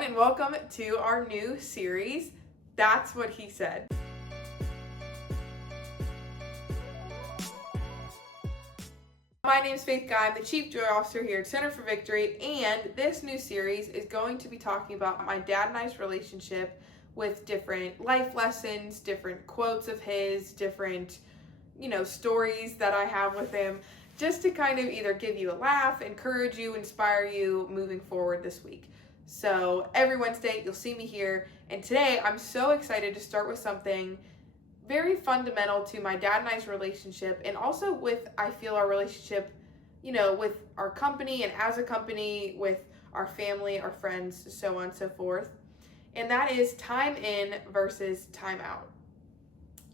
everyone, and welcome to our new series, That's What He Said. My name is Faith Guy. I'm the Chief Joy Officer here at Center for Victory, and this new series is going to be talking about my dad and I's relationship with different life lessons, different quotes of his, different, stories that I have with him, just to kind of either give you a laugh, encourage you, inspire you moving forward this week. So every Wednesday, you'll see me here, and today I'm so excited to start with something very fundamental to my dad and I's relationship, and also with, I feel, our relationship, with our company and as a company, with our family, our friends, so on and so forth. And that is time in versus time out.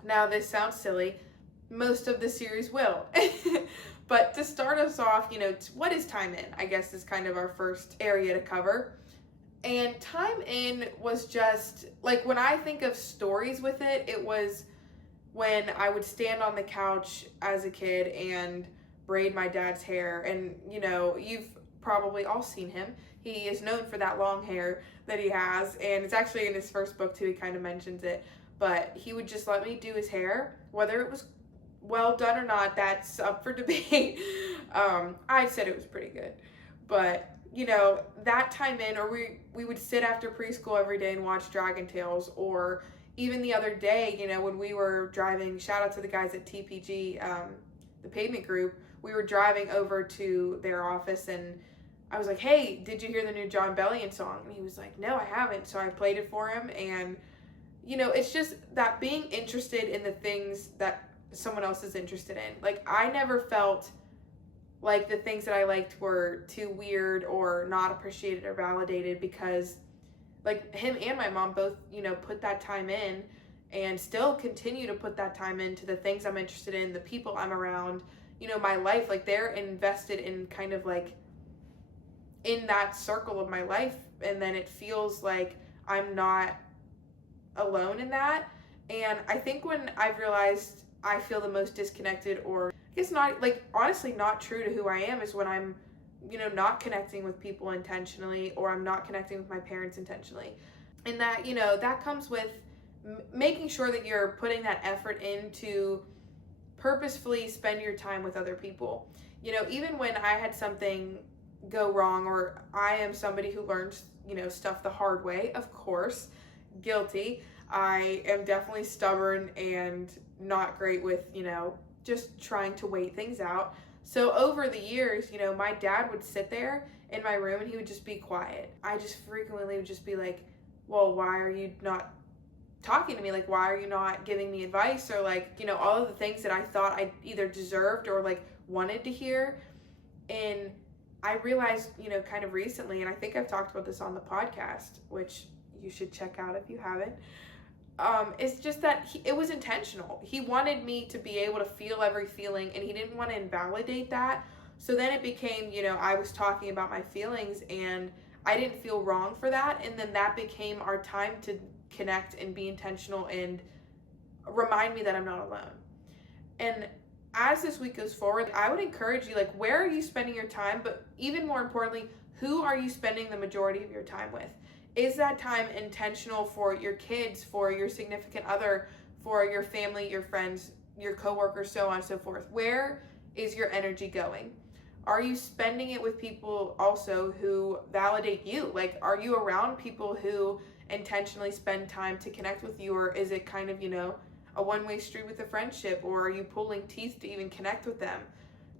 Now, this sounds silly. Most of the series will. But to start us off, what is time in? I guess is kind of our first area to cover. And time in was just, like, when I think of stories with it, it was when I would stand on the couch as a kid and braid my dad's hair. And, you've probably all seen him. He is known for that long hair that he has. And it's actually in his first book, too. He kind of mentions it. But he would just let me do his hair, whether it was well done or not, that's up for debate. I said it was pretty good. But, that time in, or we would sit after preschool every day and watch Dragon Tales, or even the other day, when we were driving, shout out to the guys at TPG, the pavement group, we were driving over to their office, and I was like, hey, did you hear the new John Bellion song? And he was like, no, I haven't. So I played it for him, and, it's just that being interested in the things that someone else is interested in. Like, I never felt like the things that I liked were too weird or not appreciated or validated, because like him and my mom both, put that time in and still continue to put that time into the things I'm interested in, the people I'm around, my life. Like, they're invested in kind of like in that circle of my life. And then it feels like I'm not alone in that. And I think when I've realized I feel the most disconnected, or I guess not, like, honestly not true to who I am, is when I'm not connecting with people intentionally, or I'm not connecting with my parents intentionally. And that, that comes with making sure that you're putting that effort in to purposefully spend your time with other people. Even when I had something go wrong, or I am somebody who learns, stuff the hard way, of course, guilty. I am definitely stubborn and not great with, just trying to wait things out. So over the years, my dad would sit there in my room and he would just be quiet. I just frequently would just be like, well, why are you not talking to me? Like, why are you not giving me advice? Or like, all of the things that I thought I either deserved or like wanted to hear. And I realized, kind of recently, and I think I've talked about this on the podcast, which you should check out if you haven't. It's just that it was intentional. He wanted me to be able to feel every feeling, and he didn't want to invalidate that. So then it became, I was talking about my feelings, and I didn't feel wrong for that. And then that became our time to connect and be intentional and remind me that I'm not alone. And as this week goes forward, I would encourage you, like, where are you spending your time? But even more importantly, who are you spending the majority of your time with? Is that time intentional for your kids, for your significant other, for your family, your friends, your coworkers, so on and so forth? Where is your energy going? Are you spending it with people also who validate you? Like, are you around people who intentionally spend time to connect with you? Or is it kind of, a one-way street with a friendship? Or are you pulling teeth to even connect with them?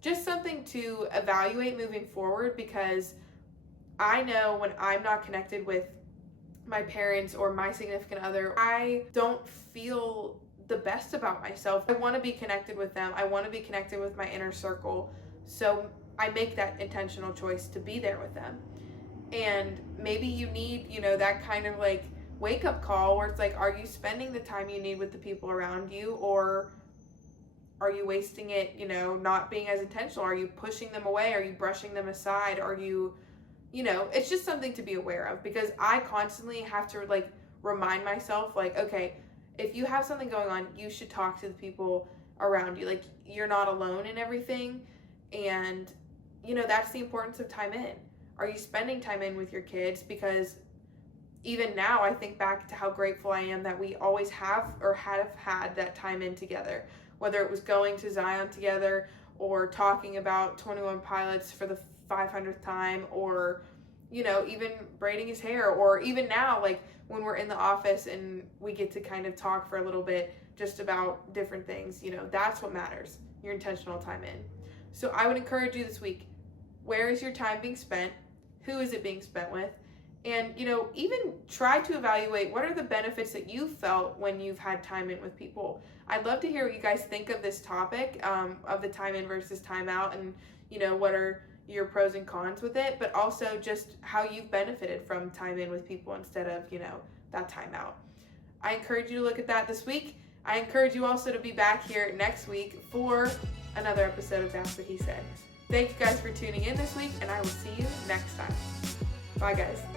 Just something to evaluate moving forward, because I know when I'm not connected with my parents or my significant other, I don't feel the best about myself. I want to be connected with them. I want to be connected with my inner circle. So I make that intentional choice to be there with them. And maybe you need, that kind of like wake up call where it's like, are you spending the time you need with the people around you, or are you wasting it, not being as intentional? Are you pushing them away? Are you brushing them aside? Are you it's just something to be aware of, because I constantly have to like remind myself, like, okay, if you have something going on, you should talk to the people around you. Like, you're not alone in everything. And, that's the importance of time in. Are you spending time in with your kids? Because even now, I think back to how grateful I am that we always have or have had that time in together, whether it was going to Zion together or talking about 21 Pilots for the 500th time, or, you know, even braiding his hair, or even now, like when we're in the office and we get to kind of talk for a little bit just about different things. You know, that's what matters, your intentional time in. So I would encourage you this week, where is your time being spent? Who is it being spent with? And, you know, even try to evaluate what are the benefits that you felt when you've had time in with people. I'd love to hear what you guys think of this topic, of the time in versus time out, and, you know, what are your pros and cons with it, but also just how you've benefited from time in with people instead of, you know, that time out. I encourage you to look at that this week. I encourage you also to be back here next week for another episode of That's What He Said. Thank you guys for tuning in this week, and I will see you next time. Bye, guys.